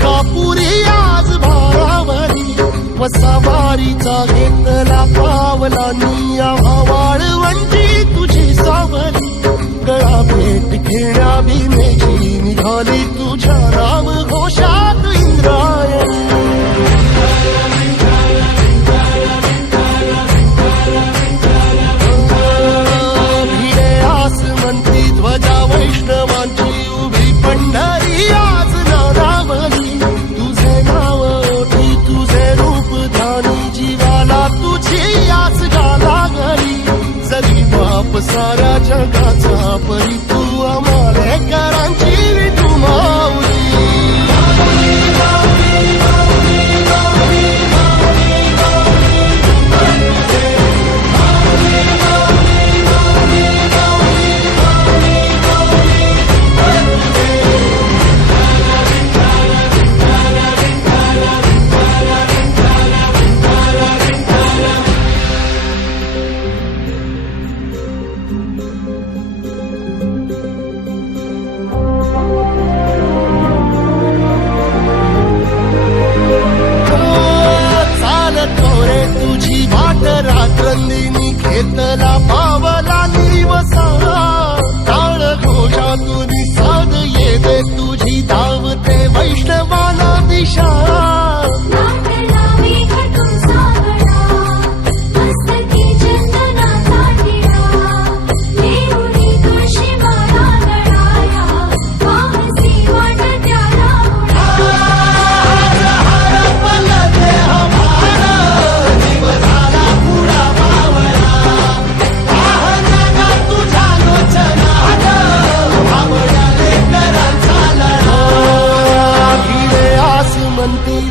मलकापुरी आज भारावरी वसावारीचा घेतला पावला निया वाळवंटी तुझी सावली गळा भेट घेण्या भीमेची निघाली तुझ्या राम घोषात इंद्रायणी भिडे आसमंती ध्वजा वैष्णवांची उभी पंढरी आज नारावली तुझे नाव ओठी तुझे रूप ध्यानी जीवाला तुझी आस गाला गली जरी बाप साऱ्या जगाचा परी तू आमालेकरांची विठू माऊली रात्रंदिनी घेतला पावला निवसा टाळ घोषातून साध येते तुझी धावते वैष्णवाला दिशा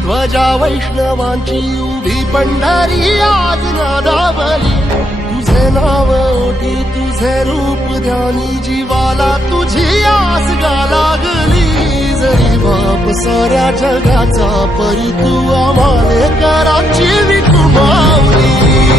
ध्वजा वैष्णवांची उभी पंढरी आज नादावली तुझे नाव ओठी तुझे रूप ध्यानी जीवाला तुझी आस लागली जरी बाप साऱ्या जगाचा परी तू आमालेकरांची विठू माऊली